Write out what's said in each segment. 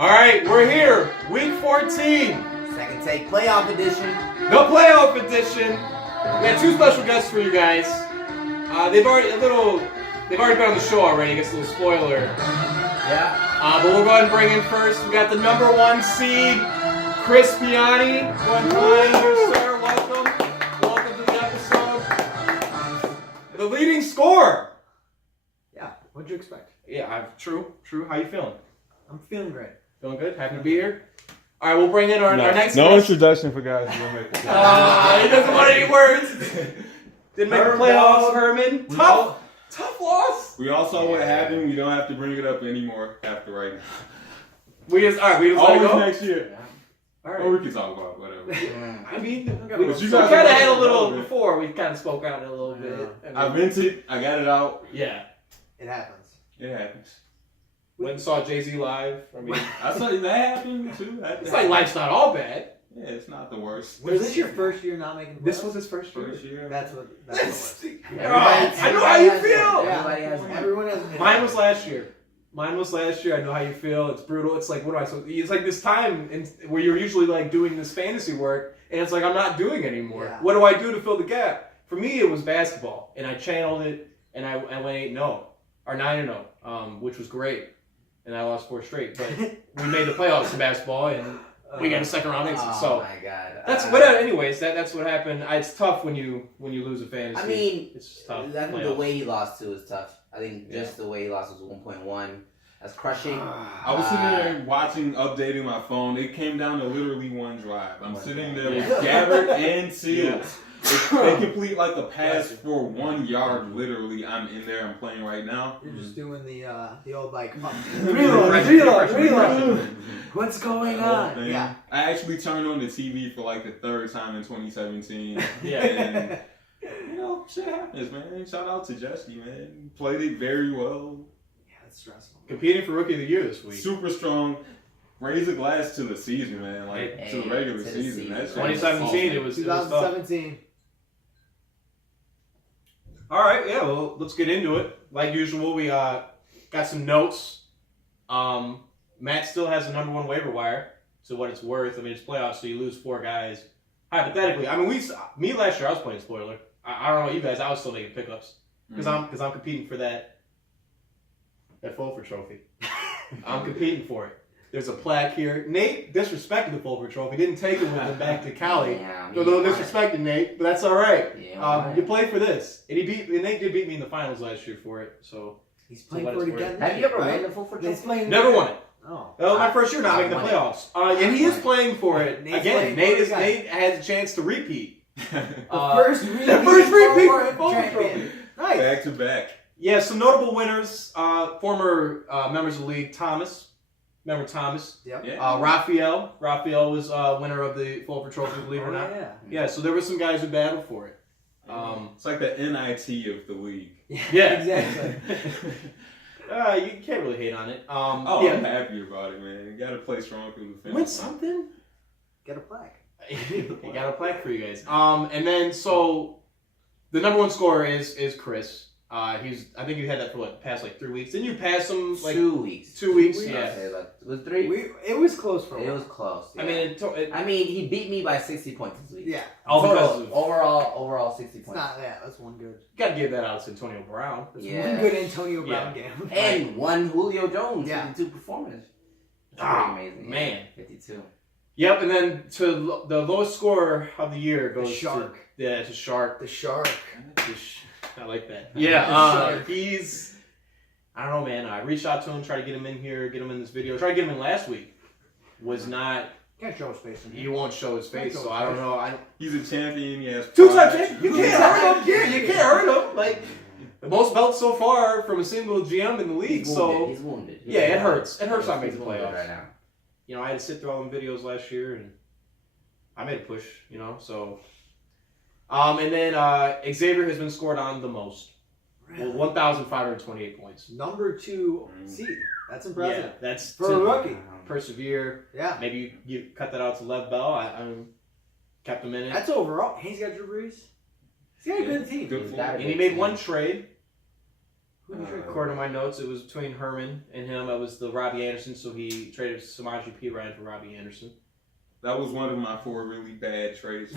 All right, we're here. Week 14. Second take playoff edition. The playoff edition. We got two special guests for you guys. They've already been on the show already. I guess a little spoiler. Yeah. But we'll go ahead and bring in first. We got the number 1 seed, Chris Piani. One time here, sir. Welcome. Welcome to the episode. The leading scorer. Yeah, what'd you expect? Yeah, true. How you feeling? I'm feeling great. Feeling good? Happy to be here? All right, we'll bring in our next No guest. introduction for guys who don't make it. He doesn't want any words. Didn't make the playoffs, Herman. Tough loss. We all saw what happened. We don't have to bring it up anymore after right now. We just let it Always go. next year. All Or right. we can talk about whatever. I mean, But we you kind guys of are had a welcome. little before. We kind of spoke out a little bit. I vented. I got it out. Yeah. It happens. It happens. Went and saw Jay-Z live. I mean, I saw that happened too. it's like life's not all bad. Yeah, it's not the worst. Was this your first year not making the This playoffs? was his first year. First year. That's what it was. I know how you feel. Everybody has one. Everyone has Mine was last year. I know how you feel. It's brutal. It's like, it's like this time where you're usually like doing this fantasy work, and it's like I'm not doing anymore. Yeah. What do I do to fill the gap? For me, it was basketball, and I channeled it, and I went 8-0 or 9-0, which was great, and I lost 4 straight. But we made the playoffs in basketball, and we got a second round exit. Oh So my god. that's what. Anyways, that's what happened. It's tough when you lose a fantasy. I mean, it's just tough. I think the Playoffs. way he lost too is tough. I think just the way he lost was 1.1. That's crushing. I was sitting there watching, updating my phone. It came down to literally one drive. I'm sitting there with Gabbard and Seals. They complete like a pass for 1 yard. Literally, I'm in there. I'm playing right now. You're just doing the old like Reload. What's going The whole on? thing. Yeah. I actually turned on the TV for like the 3rd time in 2017. Yeah. And, you know, shit happens, man. Shout out to Jesse, man. Played it very well. Yeah, it's stressful. Competing for Rookie of the Year this week. Super strong. Raise a glass to the season, man. Like, Hey, to the regular to the season. season. That's 2017, it was tough. 2017. All right, yeah, well, let's get into it. Like usual, we got some notes. Matt still has the number 1 waiver wire, so what it's worth. I mean, it's playoffs, so you lose 4 guys. Hypothetically, I mean, me last year, I was playing spoiler. I don't know about you guys, I was still making pickups because I'm competing for that Fulford Trophy. I'm competing for it. There's a plaque here. Nate disrespected the Fulford Trophy. Didn't take it with him back to Cali. Damn, A little disrespected, Nate, but that's all right. Yeah, You played for this, and Nate did beat me in the finals last year for it. So He's playing what for it it's again. Have you ever right? won the full for He's playing. never won it. Oh. That was my first year not making the I won it. playoffs. And he is playing for it Nate's again. playing for it Nate has a chance to repeat. First repeat. The first repeat for for Fulford champion. Trophy. Nice. Back to back. Yeah, some notable winners. Former members of the league. Thomas. Remember Thomas? Yep. Yeah. Raphael. Raphael was winner of the Fulford Trophy, believe it or not. Yeah. Yeah, so there were some guys who battled for it. It's like the NIT of the league. Yeah. Exactly. You can't really hate on it. Oh, yeah. I'm happy about it, man. You gotta play strong through the finish. Win something? Get a plaque. I got a plaque for you guys. And then so the number 1 scorer is Chris. I think you had that for what, past like 3 weeks. Didn't you pass him like 2 weeks. 2 weeks? Yeah. Yeah. Okay, like, was it 3? It was close for a It while. was close. I Yeah. mean, he beat me by 60 points this week. Yeah. all because Total, of, overall 60 It's points. not that. That's one good. gotta give that out to Antonio Brown. That's Yeah. one good Antonio Brown game. And one Julio Jones, Yeah. 52 performance. That's Ah, pretty amazing. man. 52. Yep, and then to the lowest scorer of the year The goes Shark. to Shark. The Shark. I like that. The Yeah, Shark. he's. I don't know, man. I reached out to him, tried to get him in here, get him in this video. Tried to get him in last week. Was not. Can't show his face in He here. won't show his face, so I don't know. He's a champion. He has 2-time pride. champion. You can't hurt him. Yeah, you can't hurt him. Like the most belts so far from a single GM in the league. He's So wounded. He's wounded. yeah, it hurts. It hurts not He's making the wounded playoffs. right now. You know, I had to sit through all them videos last year, and I made a push. You know, so. And then Xavier has been scored on the most. Well, 1,528 points. Number 2 seed. That's impressive. Yeah, that's For to a rookie. persevere. Yeah. Maybe you cut that out to Lev Bell. I kept him in it. That's overall. He's got Drew Brees. He's got a good team. Good He's got And he made 1 trade. Who did you trade for? According to my notes, it was between Herman and him. It was the Robbie Anderson, so he traded Samaje Perine for Robbie Anderson. That was one of my 4 really bad trades.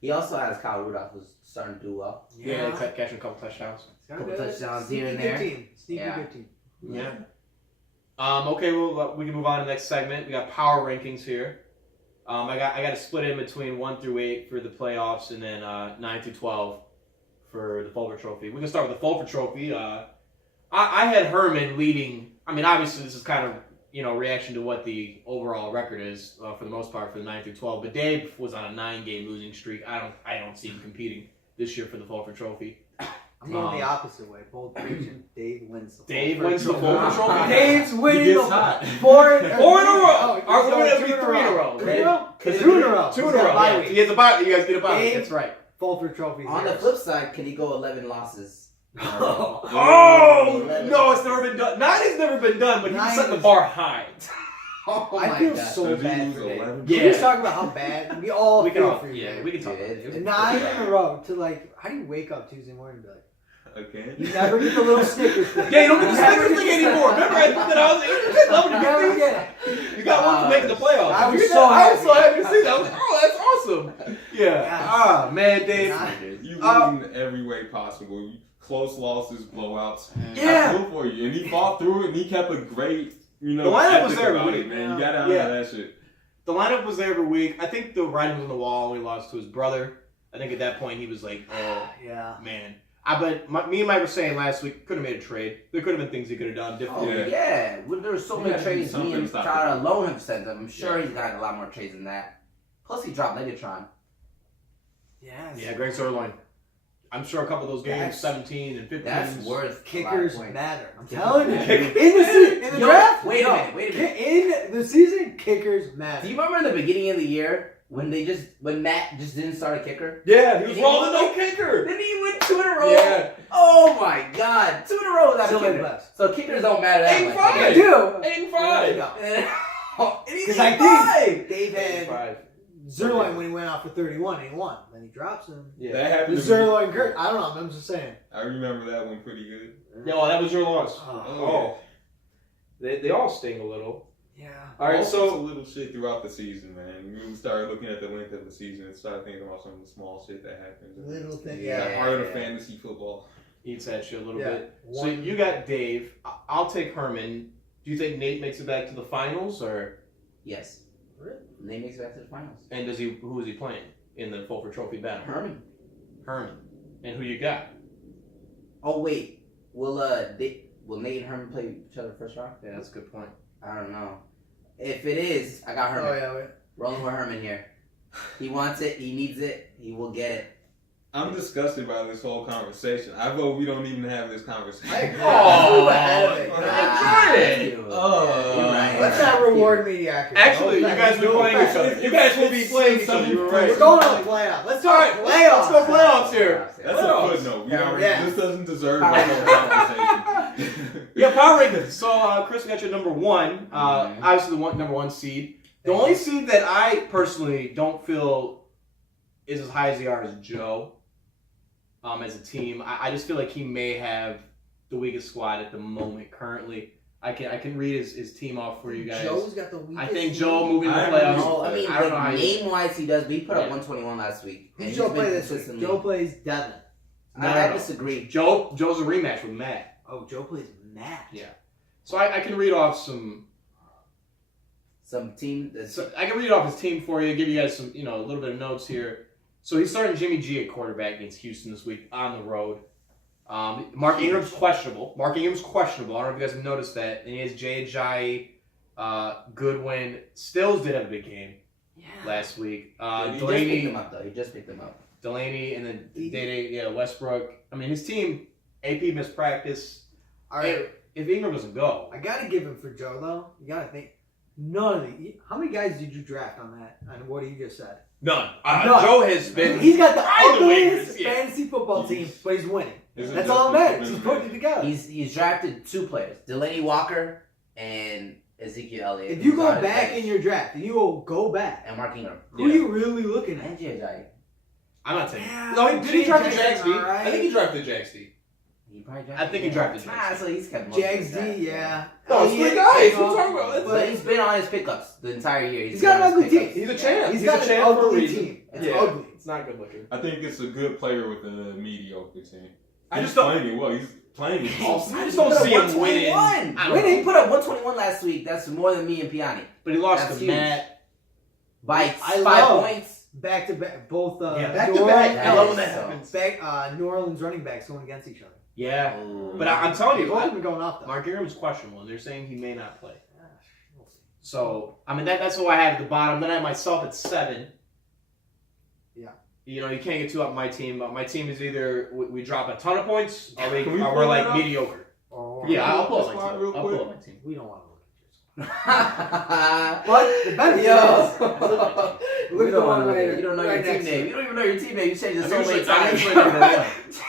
He also has Kyle Rudolph, who's starting to do well. Yeah, catching a couple touchdowns. Couple touchdowns Sneaky here and good there. team. Sneaky Yeah. good team. Yeah. Okay, well, we can move on to the next segment. We got power rankings here. I got to split in between 1 through 8 for the playoffs, and then 9 through 12 for the Fulker Trophy. We can start with the Fulker Trophy. I had Herman leading. I mean, obviously, this is kind of reaction to what the overall record is for the most part for the 9 through 12. But Dave was on a 9-game losing streak. I don't see him competing this year for the Fulker Trophy. I'm going the opposite way. Bold prediction. Dave wins the Dave wins the Fulker Trophy. Dave's winning He the gets hot. 4 in a Four in a row. Oh, Our he's winner going would be 3 in a row. 3 in a row? Because 2 in a row. 2 in a He's got row. a bye Yeah. week. He gets a bye. You guys get a bye. Dave- That's right. Fulker Trophy. On the flip side, can he go 11 losses? Oh no, it's never been done. 9 has never been done, but he's 9 setting the is- bar high. Oh I my feel God. so Does he bad lose for Dave. 11? We're Yeah. just talking about how bad we all We can feel all, for you. yeah, Dave. we can talk about Dude, it. 9 in a row to how do you wake up Tuesday morning and be like, Again? you never get the little Snickers thing. Yeah, you don't get the never Snickers get thing the- anymore. Remember, I put that out. I was like, You never get it. You got one for making the playoffs. I was You so did? I was so happy. happy to see that. I was like, oh, that's awesome. Yeah. Yes. Ah, man, Dave. You lose in every way possible. Close losses, blowouts. Yeah. I feel for you. And he fought through it, and he kept a great, The lineup was ethic there about every it, week. man. You gotta honor Yeah. that shit. The lineup was there every week. I think the writing was on the wall when he lost to his brother. I think at that point he was like, oh, Yeah. man. Me and Mike were saying last week, could have made a trade. There could have been things he could have done Oh, differently. yeah. Well, there were so many Yeah, trades me something and stopped Tyler him. alone have sent them. I'm sure Yeah. he's got a lot more trades than that. Plus, he dropped Megatron. Yes. Yeah, Greg Sirloin. I'm sure a couple of those games, That's- 17 and 15. That's worth Kickers a lot of points. matter. I'm Kickers telling you. matter. In the Yo, draft? wait a No. minute. In the season, kickers matter. Do you remember in the beginning of the year when Matt just didn't start a kicker? Yeah, he was He rolling was no kicker. Then he went 2 in a row. Yeah. Oh my God, 2 in a row without a Still kicker. blessed. So kickers don't matter that much. 8-5. I do. 8 and 5. And he's 'Cause I 8-5. Dave had 5. Zerline when he went out for 31 and he won. Then he drops him. Yeah. That The happened to me. Zerline Kurt. I don't know. I'm just saying. I remember that one pretty good. No, that was your loss. Oh. They all sting a little. Yeah. All right, All sorts of so little shit throughout the season, man. When we started looking at the length of the season and started thinking about some of the small shit that happens. Little thing. Yeah. That part of fantasy football. eats that shit a little Yeah. bit. So you got Dave. I'll take Herman. Do you think Nate makes it back to the finals, or Yes. Really? Nate makes it back to the finals. and does he? Who is he playing in the Fulker Trophy battle? Herman. Herman. And who you got? Oh wait, will Nate and Herman play each other first round? Yeah, that's a good point. I don't know. If it is, I got Herman. Oh yeah. Wait. Rolling with Herman here. He wants it. He needs it. He will get it. I'm disgusted by this whole conversation. I vote we don't even have this conversation. I agree. Oh, Move ahead of it. Ah, Yeah. enjoy it. Oh. You're right. Let's not reward mediocrity. Actually, you No, guys will be no playing each offense. other. You guys will be playing each other. You were right. We're going on the playoff. Let's All talk right, playoffs. let's go playoffs here. That's Playoffs. a footnote. We don't, Yeah. This doesn't deserve Power a whole conversation. Yeah, power rankings. So, Chris, we got your number one. Mhm. Obviously, the number one seed. The only seed that I personally don't feel is as high as they are as Joe. As a team, I just feel like he may have the weakest squad at the moment. Currently, I can read his team off for you guys. Joe's got the weakest. I think Joe moving to the I playoffs. No, I mean, I don't know how like, you- name-wise, he does, but he put up Yeah. 121 last week. Who's And Joe he's been play this week? consistently- Joe plays Devin. I No. disagree. Joe's a rematch with Matt. Oh, Joe plays Matt. Yeah. So I can read off some. Some team that's So I can read off his team for you. Give you guys some, a little bit of notes here. So he's starting Jimmy G at quarterback against Houston this week on the road. Mark Ingram's questionable. I don't know if you guys have noticed that. And he has Jay Ajayi, Goodwin. Stills did have a big game Yeah. last week. he just picked Delaney, him up though. He just picked him up. Delaney, and then Day, Westbrook. I mean, his team. AP missed practice. All right. If Ingram doesn't go, I gotta give him for Joe though. You gotta think. None of the. How many guys did you draft on that? On what you just said. none. None. Joe has been. He's got the By the way, ugliest yeah. fantasy football team, but he's winning. Isn't That's Justin all that matters. Fields He's been putting it together. He's drafted 2 players, Delaney Walker and Ezekiel Elliott. If you who's go on his back bench, in your draft, if you will go back. and Mark Ingram Who are you really looking and at? Jay Ajayi. I'm not saying. Yeah, No, did he draft the Jackson, Jags D? alright. I think he drafted the Jags D. He probably I think he drafted Nah, Jags. so he's kept most of Jags his D, guys. yeah. No, it's Elliott, three guys. you What are know, you talking about? But he's been on his pickups the entire year. He's got an been on ugly his team. pickups. He's a champ. He's He's got a an champ for a ugly reason. team. It's Yeah. ugly. It's not good looking. I think it's a good player with a mediocre team. I He's just don't. playing it well. He's playing it. I just He don't put up see him winning. 121. I don't Winning. know. He put up 121 last week. That's more than me and Piani. But he lost That's to huge. Matt. By I 5 love- points. Back to back, both back New to back. Orleans- I love when that that so- happens. back, New Orleans running backs going against each other. Yeah. Ooh. But I'm telling you, Both of them going off though. Mark Ingram's questionable. They're saying he may not play. Yeah, we'll see. So, I mean, that's who I have at the bottom. Then I have myself at 7. Yeah. You know, you can't get too up my team. My team is either we drop a ton of points or, Can we or pull we're it like up? mediocre. Or, Yeah, I'll pull Squad up my team. real I'll pull quick. up my team. we don't want to look at yours. But But the benefit yo, is, look at the one right you don't know right your team next to name. it. You don't even know your team name. You changed it so I'm many usually- I'm times. usually number 1.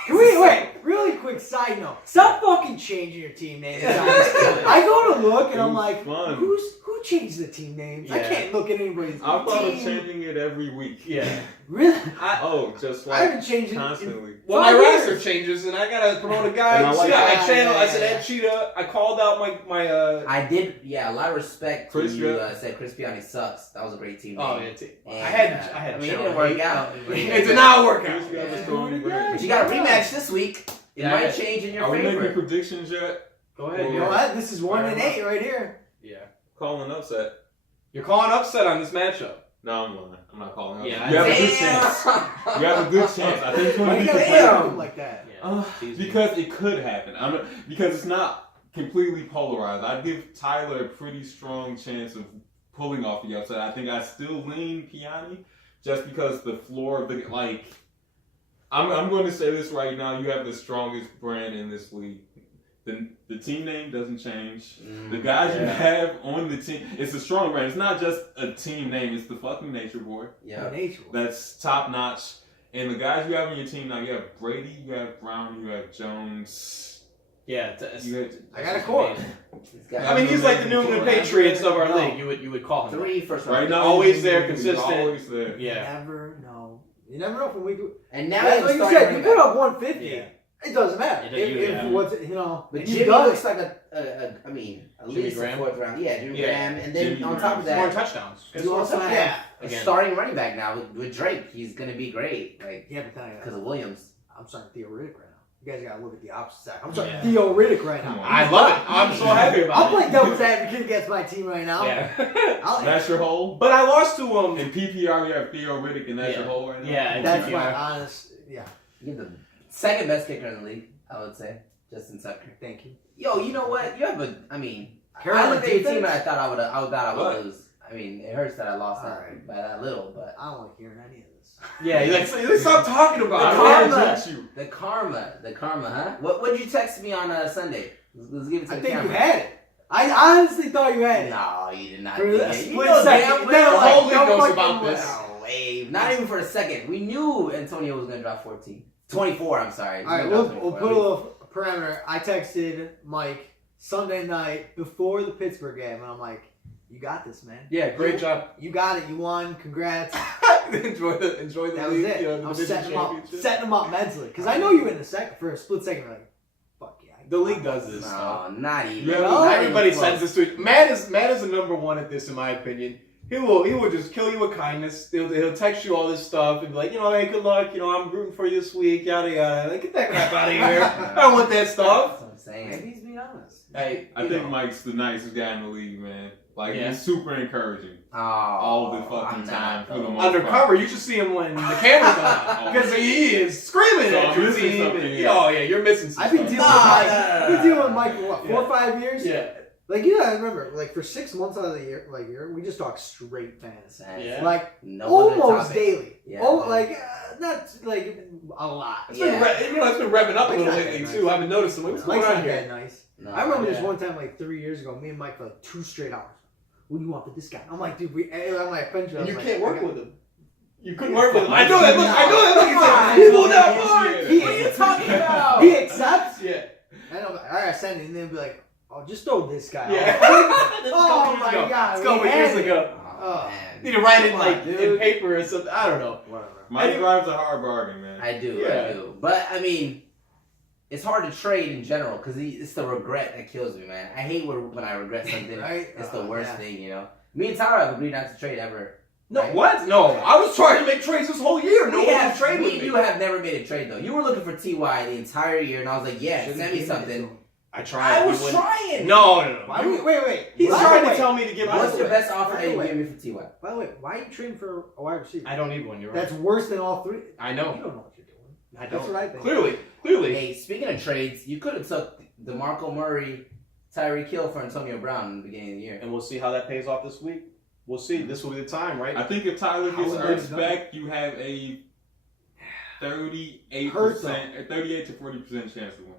Can we wait? Really quick side note. Stop fucking changing your team names. I go to look and It I'm was like, fun. who changed the team names? I Yeah. can't look at anybody's I thought of team. changing it every week. Yeah. Really? Oh, just I like haven't changed it in constantly. Well, my 5 roster years. changes, and I gotta promote a guy. And I like yeah, that. I channel. I Yeah, said yeah, Ed Cheetah. I called out my. I did, yeah, a lot of respect Chris to you. Piani. Said Chris Piani sucks. That was a great team. Oh name. yeah. And, I had. I mean, it channel didn't work hate. out. It did not work out. Chris got the Yeah. strong brand. But you got a rematch this week. It Yeah. might change in your Are we making favor. predictions yet? Go ahead. You know what? This is 1 and 8 right here. Yeah. Calling upset. You're calling upset on this matchup. No, I'm lying. I'm not calling upset. Yeah, you have a good Damn. chance. You have a good chance. I think it's going Why to you be gotta Damn. play competitive. them like that? Yeah. Tease me. Because it could happen. Because it's not completely polarized. I'd give Tyler a pretty strong chance of pulling off the upset. I think I still lean Piani just because the floor of the like. I'm going to say this right now. You have the strongest brand in this league. The team name doesn't change. The guys you Yeah. have on the team, it's a strong brand. It's not just a team name. It's the fucking Nature Boy. Yeah. Nature. That's top notch. And the guys you have on your team now, you have Brady, you have Brown, you have Jones. Yeah. You have, I got a core. He's got I mean, he's like the New England Patriots of our No. league. You would call him. 3 first round. right now, Always he's- there, he's consistent. Always there. Yeah. Never know. You never know from week to week. And now Yeah, he's like you starting said, running you put back. up 150. Yeah. It doesn't matter. Yeah, If what's you know, But you Jimmy done looks it. like at Jimmy least Graham? a 4th round. Yeah, Jimmy Yeah. Graham. And then Jimmy on top Graham. of More that, touchdowns. you also have Yeah. a Again. starting running back now with Drake. He's going to be great. Like, Yeah, but tell you, because of Williams. I'm starting Theo Riddick right now. You guys gotta look at the opposite side. I'm starting Yeah. Theo Riddick right Come now. on. I love it. I'm so happy about I'll it. play devil's advocate against my team right now. Yeah. I'll, That's your hole. But I lost to him. In PPR, you have Theo Riddick, and that's Yeah. your hole right now. Yeah, and that's PPR. my honest. Yeah, You're the second best kicker in the league, I would say. Justin Tucker. thank you. Yo, you know what? You have a. I mean, I Carolina looked at your team and I defense? thought I thought I would What? lose. I mean, it hurts that I lost that Alright. by that little, but I don't like hearing any of this. Yeah, let's stop talking I about Karma. it. can't jinx you. the karma, huh? What did you text me on Sunday? Let's give it to I the think camera. you had it. I honestly thought you had it. No, you did not. For do a that. split You know second, damn they well, were like, whole league no knows fucking about way. this. no way. Not even for a second. We knew Antonio was gonna drop 14. 24. I'm sorry. All right, we'll put a little parameter. I texted Mike Sunday night before the Pittsburgh game, and I'm like, "You got this, man. Yeah, great job. You got it. You won. Congrats." enjoy the That was league. it. You know, I the was division setting them up, championship. setting them up mentally, because I know you in the second for a split second. You're like, "Fuck yeah." The league does this stuff. No, not even. Yeah, No, Not Everybody even sends close. this to Matt is the number one at this, in my opinion. He will just kill you with kindness. He'll text you all this stuff and be like, hey, good luck. I'm rooting for you this week. Yada yada. Like, get that crap out of here. I don't want that stuff. That's what I'm saying. Maybe he's being honest. Hey, I think Mike's the nicest guy in the league, man. Like, Yeah. he's super encouraging. Oh, All the fucking I'm time, not, for the though. most undercover. You should see him when the camera's on because he is screaming So at I'm your missing team. something And, here. oh yeah, you're missing some I've been stuff. dealing with Mike. I've been dealing with Mike for what, 4 or 5 years? Yeah. Like, I remember, like, for 6 months out of the year, we just talk straight fantasy. Yeah. Like, No other almost topic. daily. Yeah. Oh, like, not, like, a lot. It's Yeah. it's been revving up a Mike's little not lately that too. nice. I've been noticing. What's going Mike's on not here? that nice. No. I remember this Yeah. one time, like, 3 years ago, me and Mike for like 2 straight hours. What do you want for this guy? I'm like, dude, I'm like, Benjamin. And you like, can't I work got- with him. You couldn't work with him. I know that. Look, I know that. Look, he's like, he will not work. He- What are you talking about? He accepts. Yeah. And I'm like, all right, I send it, and then be like, oh, just throw this guy. Yeah. Off. This Oh is my ago. God, It's a couple we years had it. ago. Oh, Oh. Need to write it Come like on, in dude. paper or something. I don't know. Whatever. Mike drives a hard bargain, man. I do, Yeah. I do. But I mean, it's hard to trade in general because it's the regret that kills me, man. I hate when I regret something. Right? It's the worst Yeah. thing, you know. Me and Tyler have agreed not to trade ever. No, Right? what? No, I was trying to make trades this whole year. No We one have, was trading me with and me. you have never made a trade though. You were looking for Ty the entire year, and I was like, yeah, Should've send me given it to something. him. I tried. I was You wouldn't- trying. No. Why would, wait. He's By trying the to way- tell me to give by What's the your way- best offer by that the you way- gave me for Ty? By the way, why are you trading for a wide receiver? I don't need one. You're right. That's worse than all three. I You know. don't know what you're doing. I don't. That's what I think. Clearly. Hey, speaking of trades, you could have took DeMarco Murray, Tyreek Hill for Antonio Brown in the beginning of the year. And we'll see how that pays off this week. We'll see. This will be the time, right? I think if Tyler gets How would Ertz that back, you have a 38% or 38 to 40% chance to win.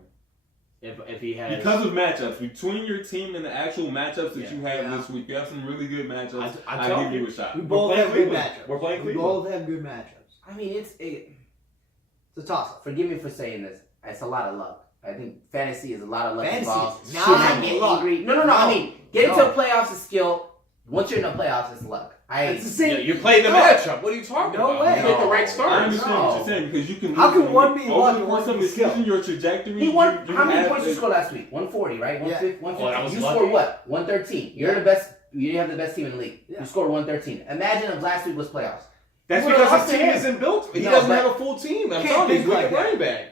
If he has Because of matchups. Between your team and the actual matchups that Yeah. you have Yeah. this week, you have some really good matchups. I'm I telling give you you. a shot. We We're both playing have good Cleveland. matchups. We're playing We Cleveland. both have good matchups. I mean, It's a toss-up. forgive me for saying this. It's a lot of luck. I think fantasy is a lot of luck Fantasy involved. is Should not not get luck. angry. No. No. I mean, getting No. to the playoffs is skill. Once you're in the playoffs, it's luck. It's the same. Yeah, you played the No. matchup. What are you talking No about? way. You hit the right I start. understand what No. you're saying because you can. How lose can them. one be luck over and the one course of be the skill? season? Your trajectory. He won. you How many have points did you a- score last week? 140, right? Yeah. 150. Oh, that was You lucky. scored what? 113. You're Yeah. the best. You have the best team in the league. Yeah. You scored 113. Imagine if last week was playoffs. That's You because lost his to team him. isn't built. He No, doesn't but- have a full team. I'm Can't telling you, think he's like like that. running back.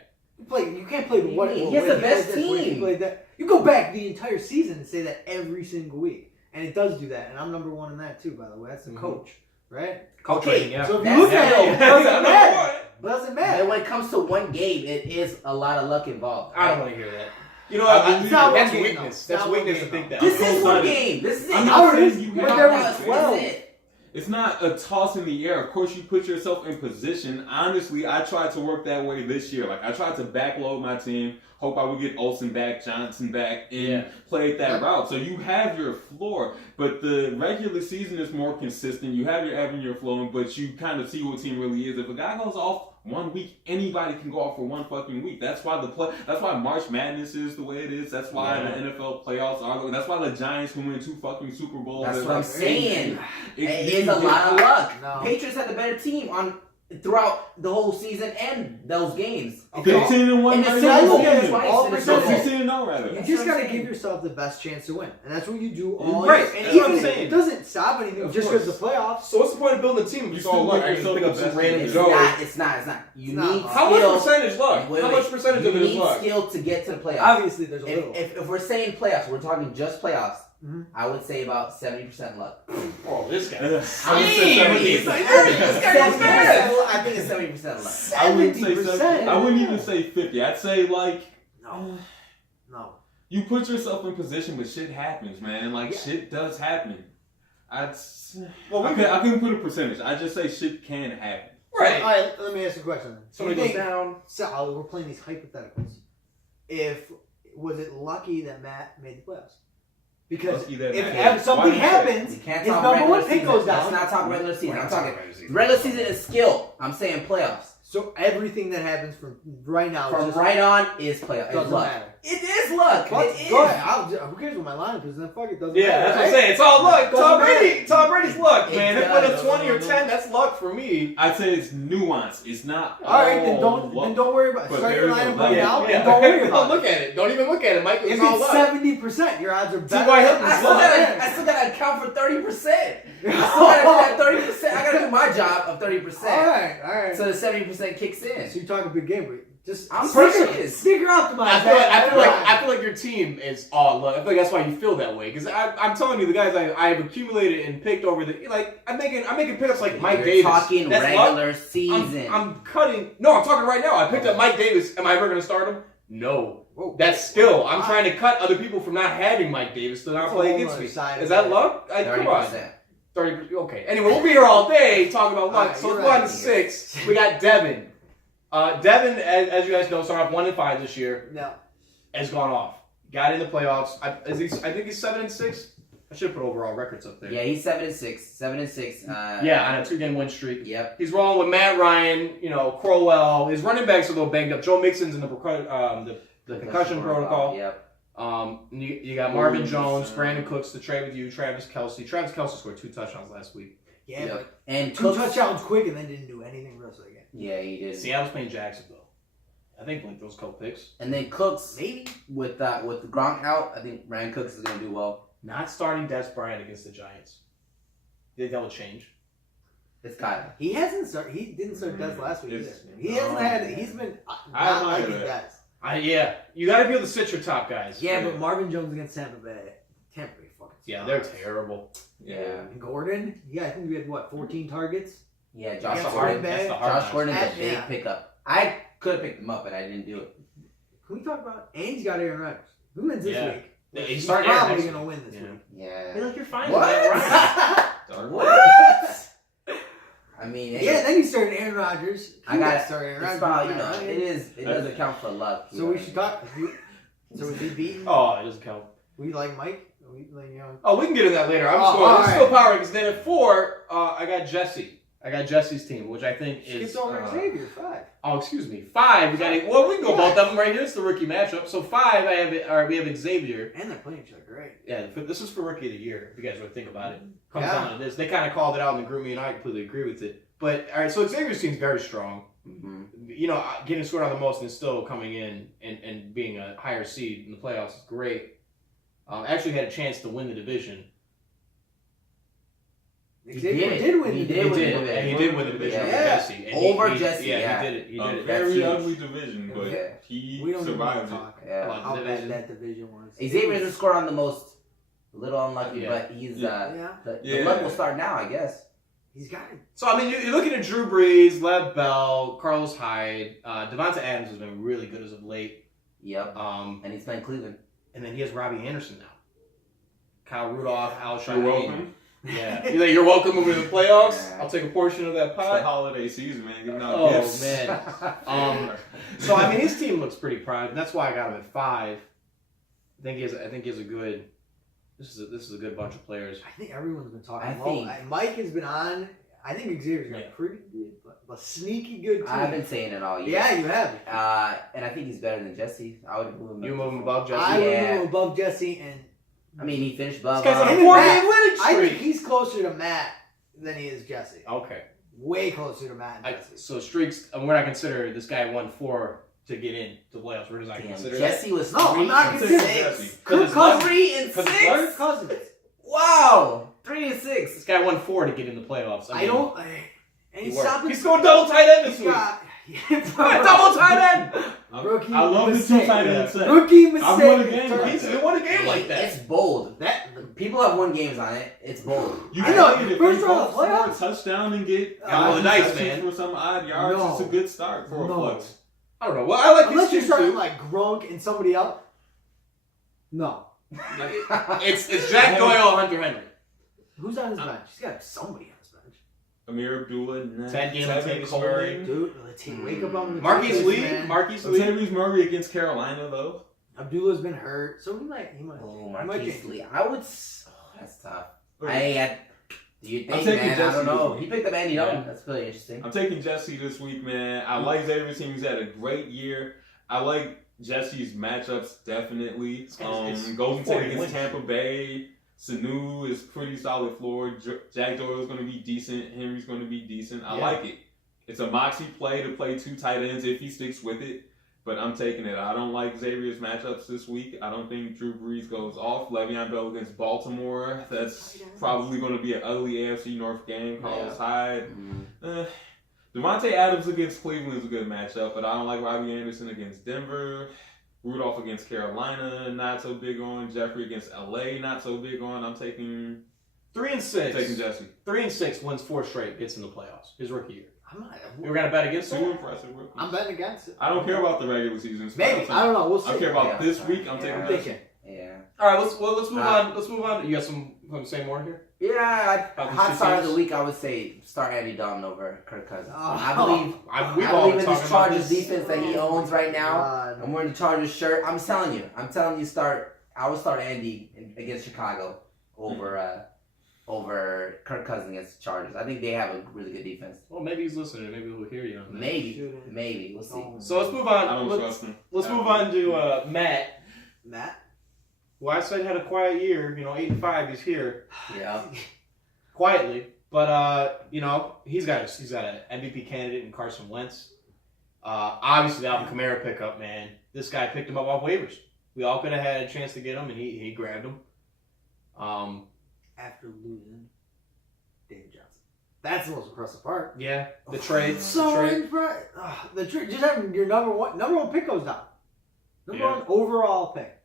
You can't play the He what? has what the he best does this, what he team. played that. You go back the entire season and say that every single week, and it does do that. And I'm number one in that too, by the way. That's the Mhm. coach, right? Coach Okay, rating, yeah. So if you That's look at still- it, it doesn't matter. It doesn't And matter. when it comes to one game, it is a lot of luck involved. I don't want to hear that. You know, I believe It's not that's one game, weakness. though. That's It's not weakness one to think game, that. This I'm is one excited. game. This is it. I'm not This saying is you it. have- there was This is 12. it. It's not a toss in the air. Of course, you put yourself in position. Honestly, I tried to work that way this year. Like I tried to backload my team. Hope I would get Olsen back, Johnson back, and Yeah. play it that route. So you have your floor, but the regular season is more consistent. You have your ebb and your flowing, but you kind of see what team really is. If a guy goes off 1 week, anybody can go off for 1 fucking week. That's why That's why March Madness is the way it is. That's why Yeah. the NFL playoffs are. That's why the Giants can win 2 fucking Super Bowls. That's It's what I'm like- saying. It It is a lot of luck. No. Patriots had the better team throughout the whole season and those games. 15-1 In the regular Super Bowl season. twice all in the So Super Bowl. 16-0 rather. You That's just what I'm gotta saying. give yourself the best chance to win, and that's what you do all Right, year. and And that's what I'm even saying. it doesn't stop anything Of just course. because the playoffs. So what's the point of building a team if You it's still all luck? make I can yourself pick up the some best random team. It's Joe. not. It's not. You not. need How much skill. percentage luck? Wait, How wait. much percentage You of it is need luck? skill to get to the playoffs. Obviously, there's a little. If we're saying playoffs, we're talking just playoffs. Mhm. I would say about 70% luck. Oh, this guy. I would say Damn, 70%. he's like, this guy goes bad. I think it's 70% luck. I wouldn't say 70%. I wouldn't even say 50. I'd say like No. you put yourself in position, but shit happens, man. Like Yeah. shit does happen. Well, I couldn't put a percentage. I just say shit can happen. Right. All right, let me ask you a question. Then. Somebody Do you goes think- down. So we're playing these hypotheticals. Was it lucky that Matt made the playoffs? Because Lucky that if Matt- ever Why something do you say- happens, We can't his talk number regular one pick season. goes Let's down. not talk regular season. I'm talking season. regular season is skill. I'm saying playoffs. So everything that happens from right now From just right on is playoffs. It's doesn't luck. matter. It is luck. But It is. go ahead. Who cares what my lineup is? Then fuck it. Doesn't Yeah, matter. that's what I'm right? saying. It's all luck. Doesn't Tom matter. Brady. Tom Brady's luck, It man. If does. win a 20 or 10, that's luck for me. I'd say it's nuance. It's not. All right, then all don't luck. worry about it. But Start your there is a lineup luck. right now Yeah. and don't worry Don't about look it. at it. Don't even look at it, Mike. If It's all it's luck. 70%, your odds are better. T.Y. Hilton's I luck. still gotta account for 30%. I still gotta do that 30%. I gotta do my job of 30%. All right. So the 70% kicks in. So you're talking a big game, but just I'm sneaker serious. optimize. I feel like your team is all luck. I feel like that's why you feel that way. Because I'm telling you, the guys I've accumulated and picked over the I'm making pickups like Mike You're Davis. talking That's regular luck. season. I'm cutting. No, I'm talking right now. I picked up Mike Davis. Am I ever going to start him? No. Whoa. That's still. I'm trying to cut other people from not having Mike Davis to not That's a play whole against other me. side Is of that it. luck? Come on. 30%. 30%. Okay. Anyway, we'll be here all day talking about luck. All right, So you're let's go on right. to 6. We got Devin. Devin, as you guys know, started off 1-5 this year. No. Has gone off. Got in the playoffs. I think he's 7-6. I should put overall records up there. Yeah, he's 7-6. 7-6. Yeah, on a 2-game win streak. Yep. He's rolling with Matt Ryan, Crowell. His running backs are a little banged up. Joe Mixon's in the concussion protocol. Yep. You got Marvin Jones, Brandon Cooks to trade with you, Travis Kelce. Travis Kelce scored 2 touchdowns last week. Yeah, Yep. but And 2 Cooks. touchdowns quick and then didn't do anything the rest of the game. Yeah, he did. Seattle's playing Jacksonville. I think like those couple picks. And then Cooks Maybe. with Gronk out, I think Ryan Cooks is gonna do well. Not starting Des Bryant against the Giants. You think that will change? It's Kyle. He hasn't started. He didn't start Des last week either. It's- He hasn't had. He's been I not admire liking that. Des. Yeah. You got to be able to sit your top guys. Yeah, but Marvin Jones against Tampa Bay. Tampa Bay fucking. Yeah, sucks. they're terrible. Yeah. And Gordon. Yeah, I think we had 14 targets. Yeah, That's Josh the Against hard. Gordon. Green That's Bay. the hard. Josh ones. Gordon's a big Yeah. pickup. I could have picked him up, but I didn't do it. Can we talk about? And he's got Aaron Rodgers. Who wins this Yeah. week? Yeah, He's starting Aaron probably next gonna win this Yeah. week. Yeah. You're like, you're fine What? with that, right? Dark. What? I mean, hey, Yeah, then he started Aaron Rodgers. I got it. started Aaron it's Rodgers. probably, right? it does account for luck. you So know we what should I mean? talk. So was he beaten? Oh, it doesn't count. We like Mike. We like Oh, we can get into that later. I'm just Oh, going. all This is right. still power because then at 4, I got Jesse. I got Jesse's team, which I think is. Skipped over Xavier 5. Oh, excuse me. 5. We got. Well, we can go both of them right here. It's the rookie matchup. So 5, we have Xavier. And they're playing each other great. Yeah, this is for rookie of the year. If you guys really think about it, comes Yeah. down to this. They kind of called it out in the group. Me and I completely agree with it. But all right, so Xavier's team's very strong. Mhm. You know, getting scored on the most and still coming in and being a higher seed in the playoffs is great. Actually had a chance to win the division. Xavier did win. He the did He win did, the division. and he did win the division Yeah. over Jesse. And Over he, Jesse, Yeah, yeah. he did it. He A did it. That's very huge. ugly division, but Yeah. he We don't even survived it. talk Yeah. About how the bad division. that division was. Xavier doesn't score on the most. A little unlucky, Yeah. but he's Yeah. the Yeah. luck will start now, I guess. He's got it. So, I mean, you're looking at Drew Brees, Lev Bell, Carlos Hyde. Devonta Adams has been really good as of late. Yep. And And he's playing Cleveland. then he has Robbie Anderson now. Kyle Rudolph, Alshon. You're welcome. Yeah. You're like, you're welcome moving to the playoffs. Yeah. I'll take a portion of that It's the pot. holiday season, man. Giving out Oh, gifts. man. So, I mean, his team looks pretty primed. That's why I got him at 5. I think he has a good. This is a good bunch of players. I think everyone's been talking. I Well, think- Mike has been on. I think Xavier's got Yeah. pretty good, but a sneaky good team. I've been saying it all year. Yeah, you have. And I think he's better than Jesse. I would move him. You up move to him 4. above Jesse. I would Yeah. move him above Jesse, and I mean, he finished This above. guy's on a Him and 4-game winning I think streak. he's closer to Matt than he is Jesse. Okay. Way closer to Matt and Jesse. So streaks. We're not consider this guy won 4 to get in to playoffs. We're just not Damn, consider that. Jesse was No, I'm 3 not and considering 6. Jesse. Because Kirk it's luck. Cousins 3 and Because it's 6. Kirk Cousins. Wow, 3 and 6. This guy won 4 to get in the playoffs. I don't. And He he's worked. stopping. He's going double tight end this He's week. got Double tight end. Rookie I love the mistake. two tight end set. Rookie I mistake. won a game like He's that. he won a game like that. It's bold. That People have won games on it. It's bold. You I can know, get it. first If round you of score a playoffs. touchdown and get roll the dice, receptions man. for some odd yards. No. It's a good start for a No. flex. I don't know. Well, I like unless you're these two starting too. like Gronk and somebody else. No. It's Jack Doyle, Hunter Henry. Who's on his bench? He's got somebody on his bench. Amir Abdullah, Ted Ginn, Tevin Latavius Murray. Coleman. Dude, let's wake up on the Marquise Texans, Lee. man. Marquise Lee. Latavius Murray against Carolina, though. Abdullah's been hurt, so he might. Oh, he might Marquise change. Lee. I would. That's tough. Do you I'm think, taking man? I Jesse don't know. this He week. picked up Andy Dalton. Yeah. That's really interesting. I'm taking Jesse this week, man. I like Xavier's team. He's had a great year. I like Jesse's matchups, definitely. guy's- it's Golden 40 State wins. against Tampa Bay. Sanu is pretty solid floor. Jack Doyle's going to be decent. Henry's going to be decent. I Yeah. like it. It's a moxie play to play 2 tight ends if he sticks with it. But I'm taking it. I don't like Xavier's matchups this week. I don't think Drew Brees goes off. Le'Veon Bell against Baltimore. That's probably going to be an ugly AFC North game. Carlos Hyde. Mhm. Devontae Adams against Cleveland is a good matchup, but I don't like Robbie Anderson against Denver. Rudolph against Carolina, not so big on. Jeffrey against LA, not so big on. I'm taking 3 and 6. Jesse. 3 and 6 wins 4 straight. Gets in the playoffs. His rookie year. I'm not. We were gonna bet against Too him. impressive. Rookie. I'm betting against it. I don't care about the regular season. Maybe. I don't know. We'll see. I care about Yeah. this week. I'm Yeah. I'm taking Jesse. thinking. Yeah. All right, let's move Uh, on. Let's move on. You got some say more here? Yeah, About these hot two start of teams? the week, I would say start Andy Dalton over Kirk Cousins. Oh. I believe We've I all believe been in this talking about Chargers this. defense that he owns right now. God. I'm wearing the Chargers shirt. I'm telling you, I would start Andy against Chicago over Kirk Cousins against the Chargers. I think they have a really good defense. Well, maybe he's listening. Maybe we'll hear you on that. Maybe we'll see. Oh. So let's move I on. don't trust him. Let's move on to Matt, Matt. who I said had a quiet year. 8 and 5. He's here Yeah. quietly, but he's got an MVP candidate in Carson Wentz. Obviously, the Alvin Kamara pickup, man. This guy picked him up off waivers. We all could have had a chance to get him, and he grabbed him. After losing David Johnson. That's the most impressive part. Yeah, the trade. So the trade. impressive. The trade. Just having your number one pick goes down. Number one overall pick.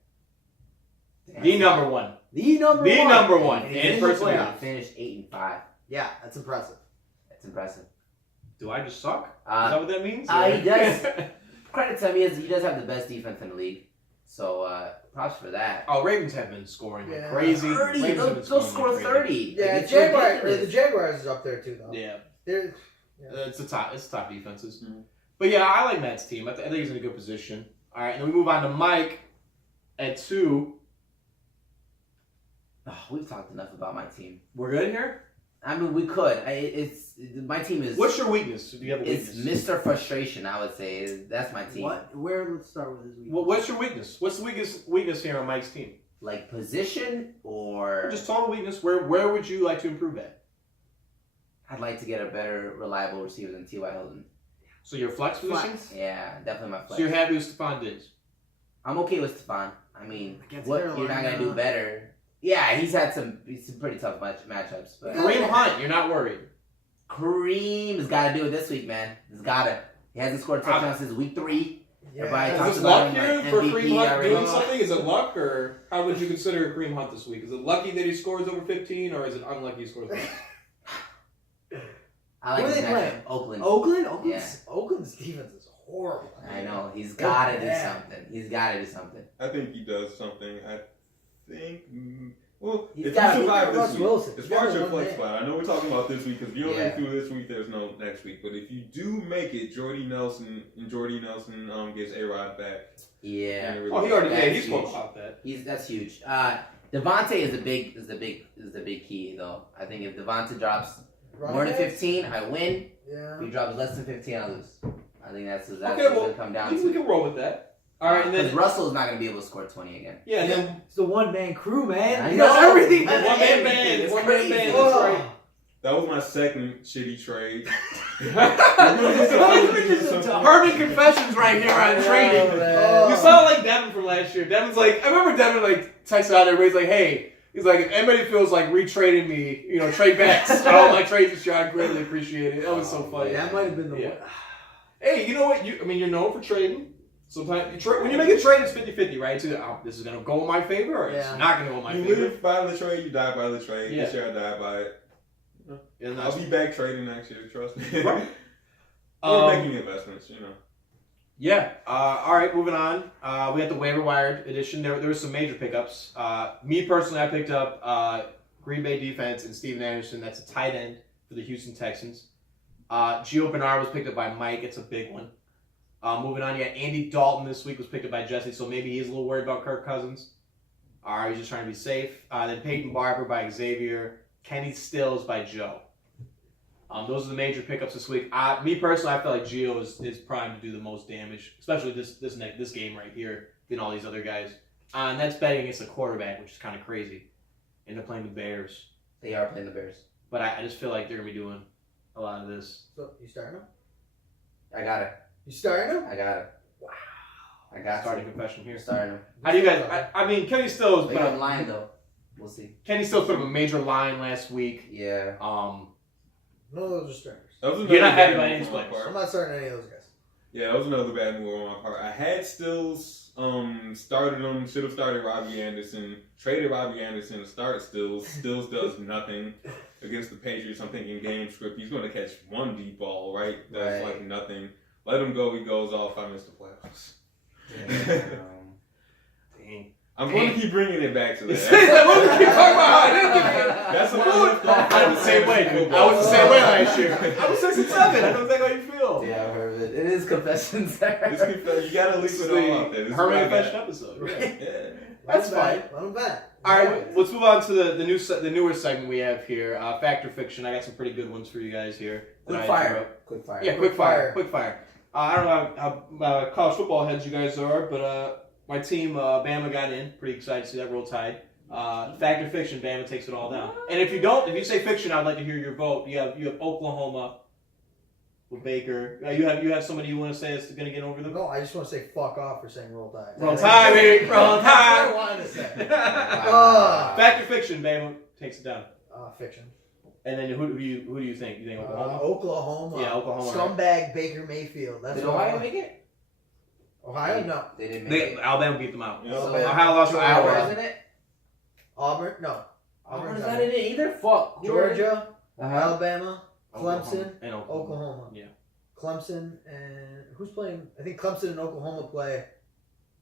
The number one. The number one. Number one. And And he's in the personally, playoffs. Finished 8-5. Yeah, that's impressive. That's impressive. do I just suck? Is that what that means? He does. Credit to him, he does have the best defense in the league. So props for that. Oh, Ravens have been scoring like Yeah. crazy. 30. Ravens have been They'll scoring score like crazy. 30. Yeah, Like, it's the ridiculous. Jaguars is up there too, though. Yeah, They're, it's top defenses. Mhm. But yeah, I like Matt's team. I think he's in a good position. All right, and then we move on to Mike at 2. Oh, we've talked enough about my team. We're good here. I mean, we could. My team is. What's your weakness? Do you have a It's weakness? Mr. Frustration. I would say that's my team. what? Where? Let's start with his week. What's your weakness? What's the weakness here on Mike's team? Like position or Just total weakness. Where would you like to improve at? I'd like to get a better, reliable receiver than T.Y. Hilton. So your flex position. Flex. Yeah, definitely my So flex. you're happy with Stephon Diggs? I'm okay with Stephon. I mean, Against what Carolina. you're not gonna do better. Yeah, he's had some pretty tough matchups, but Kareem Hunt, you're not worried. Kareem has got to do it this week, man. He's got it. He hasn't scored a touchdown since week 3. Everybody Is talks this about luck him here like for MVP Kareem Hunt already. doing something? Is it luck, or how would you consider Kareem Hunt this week? Is it lucky that he scores over 15, or is it unlucky he scores less? I like Who are his they matchup. playing? Oakland. Oakland? Oakland's defense is horrible. I know. He's got to do Yeah. something. He's got to do something. I think he does something. I think. Well, He's if got- you he's survive got this Russ week, Wilson. as He's far got as your one flex man. spot, I know we're talking about this week because if you don't Yeah. make through this week, there's no next week. But if you do make it, Jordy Nelson gets A-Rod back. Yeah. And it really- Oh, he already That's did. He spoke huge. about that. That's huge. Devontae is the big key though. I think if Devontae drops more than 15, I win. Yeah. If he drops less than 15, I lose. I think that's Okay, what well, it'll come down we to. can roll with that. All right, and Because then Russell's not going to be able to score 20 again. yeah, and then It's the one-man crew, man. I He does know. everything. One one man man band, It's one crazy. man band. Oh. That's right. That was my second shitty trade. Herman confessions right here on trading. man. You sound like Devin from last year. Devin's like, I remember Devin like texted out everybody's like, hey, he's like, if anybody feels like retrading me, trade backs. I don't like trades this year. I greatly appreciate it. That was so funny. That might have been the Yeah. one. Hey, you know what? You're known for trading. Sometimes when you make a trade, it's 50-50, right? It's either this is gonna go in my favor or it's Yeah. not gonna go in my You favor. live by the trade, you die by the trade. Yeah. This year I die by it. And I'll that's, be back trading next year, trust me. Right. Or making investments, yeah. All right, moving on. We got the waiver wire edition. There were some major pickups. Me personally, I picked up Green Bay defense and Steven Anderson. That's a tight end for the Houston Texans. Gio Bernard was picked up by Mike. It's a big one. Moving on, yeah, Andy Dalton this week was picked up by Jesse, so maybe he's a little worried about Kirk Cousins. He's just trying to be safe. Then Peyton Barber by Xavier. Kenny Stills by Joe. Those are the major pickups this week. Me personally, I feel like Gio is primed to do the most damage, especially this game right here than all these other guys. And that's betting against a quarterback, which is kind of crazy. And they're playing the Bears. They are playing the Bears. But I just feel like they're going to be doing a lot of this. So, you starting him? I got it. You starting him? I got it. Wow. I got Starting it. confession here. Starting him. How do you guys? I mean, Kenny Stills Big put up up line though. We'll see. Kenny Stills put up a major line last week. Yeah. None of those are starters. That was You're not happy bad about move any on my players. part. I'm not starting any of those guys. Yeah, that was another bad move on my part. I had Stills, started him, should have started Robbie Anderson, traded Robbie Anderson to start Stills. Stills does nothing against the Patriots. I'm thinking game script. He's going to catch one deep ball, right? That's Right. like nothing. Let him go. He goes off. I missed the playoffs. Dang. I'm going to keep bringing it back to that. What did we keep talking about? That's what I was the same way, dude. I was the same way last year. I was 6 and 7. I don't think how you feel. Yeah, I've heard of it. It is confessions there. You got to leave it all out there. This is Herman what I got. confession episode. Yeah. Yeah. That's fine. Let him bet. All right, let's move on to the newer segment we have here. Fact or fiction. I got some pretty good ones for you guys here. Quick that I fire. drew up. Quick fire. Yeah, quick fire. Quick fire. I don't know how college football heads you guys are, but my team, Bama, got in. Pretty excited to see that Roll Tide. Fact or fiction, Bama takes it all down. And if you say fiction, I'd like to hear your vote. You have Oklahoma with Baker. You have somebody you want to say is going to get over them? No, I just want to say fuck off for saying Roll Tide. Roll Tide, baby. Roll That's what I Tide. wanted to say. Fact or fiction, babe? Takes it down. Fiction. And then who do you think? You think Oklahoma? Oklahoma. Yeah, Oklahoma. Scumbag Baker Mayfield. That's Did what I Ohio want. make it? Ohio? No. They didn't make it. Alabama beat them out. Yeah. Alabama. Ohio lost to Georgia. Iowa. Isn't it? Auburn? No. Auburn's not in it either. Fuck. Georgia, Uh-huh. Alabama, Clemson, Oklahoma. And Oklahoma. Yeah. Clemson and who's playing? I think Clemson and Oklahoma play,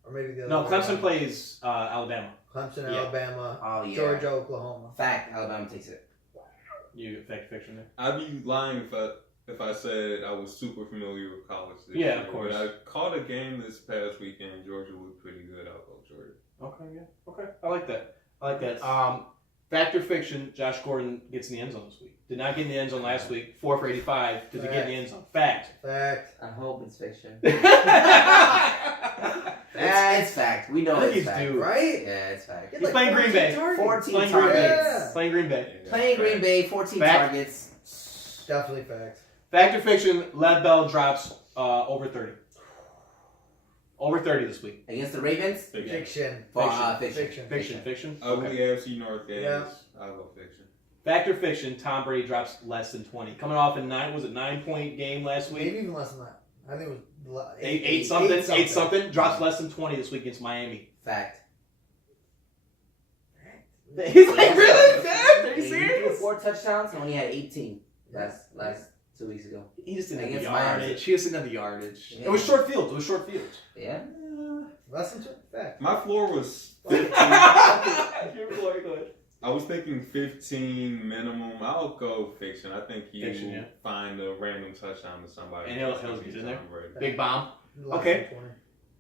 or maybe the other. No, way Clemson around. plays Alabama. Clemson, Yeah. Alabama, Oh yeah. Georgia, Oklahoma. Fact. Alabama takes it. You fact or fiction there? I'd be lying if I said I was super familiar with college this Yeah, year. of course. But I caught a game this past weekend. Georgia looked pretty good. I'll go Georgia. Okay, yeah. Okay. I like that. Fact or fiction, Josh Gordon gets in the end zone this week. Did not get in the end zone last week. 4 for 85. Did he get in the end zone? Fact. Fact. I hope it's fiction. He's It's fact. We know Look it's at fact. dude. Right? Yeah, it's fact. Like playing Green 14 Bay. targets. 14 playing Green Bay. targets. Playing Green Bay. Yeah, Playing Green Bay, 14 Fact. targets. Definitely fact. Fact or fiction, Lev Bell drops over 30. Over 30 this week. Against the Ravens? Fiction. Fiction. Fiction. Ugly Okay. AFC North games. Yeah. I'll go fiction. Fact or fiction, Tom Brady drops less than 20. Coming off a 9-point game last week? Maybe even less than that. I think it was Eight something. Drops less than 20 this week against Miami. Fact. He's like, really? Fact? Are you He serious? threw 4 touchdowns and only had 18 last 2 weeks ago. He just didn't have the Against Miami. yardage. He just didn't have the yardage. Yeah. It was short fields. Yeah. Less than 20. Fact. My floor was 15. I was thinking 15 minimum. I'll go fiction. I think he Fiction, will yeah. find a random touchdown to somebody. And he'll It's gonna get be in there? Tom Brady. Big bomb. Less Okay. than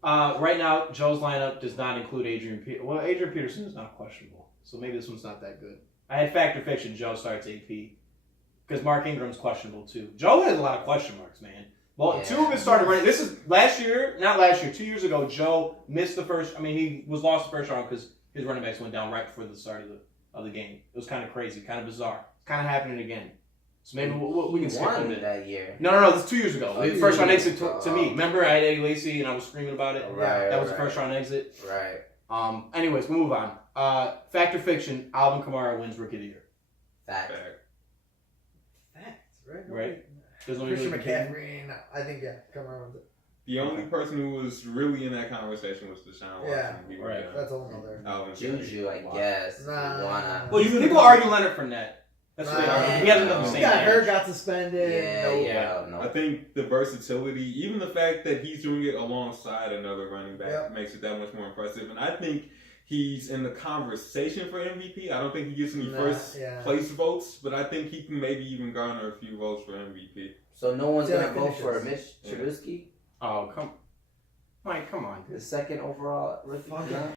20. Right now, Joe's lineup does not include Adrian Peterson. Well, Adrian Peterson is not questionable, so maybe this one's not that good. I had fact or fiction. Joe starts AP because Mark Ingram's questionable too. Joe has a lot of question marks, man. Well, Yeah. 2 of his started running. This is not last year, 2 years ago. Joe missed the first. I mean, he was lost the first round because his running backs went down right before the start of the game. It was kind of crazy, kind of bizarre. It's kind of happening again. So maybe we can skip a won bit. that year. No, this is 2 years ago. Oh, The first round 2 years exit to ago. me. Remember, I had Eddie Lacy and I was screaming about it. Right. That was the first round exit. Right. Anyways, we'll move on. Fact or fiction, Alvin Kamara wins Rookie of the Year. Fact. Fact. Facts, right? Right. There's no Christian really- McCaffrey. No, I think, yeah. Come on with it. The only person who was really in that conversation was Deshaun Watson. Yeah. He was Right. down. That's a whole nother. Alvin Juju, I Wow. guess. Nah. Wanna. Well, people argue Leonard Fournette. That's what they Nah. argue. He hasn't done the He same He got hurt, damage. got suspended. Yeah, no. yeah, no. I think the versatility, even the fact that he's doing it alongside another running back, Yep. makes it that much more impressive. And I think he's in the conversation for MVP. I don't think he gets any Nah, first yeah. place votes, but I think he can maybe even garner a few votes for MVP. So no one's Yeah, gonna vote for finishes. Mitch Trubisky, Oh, Mike, come on. the second overall rookie. Fuck Yeah.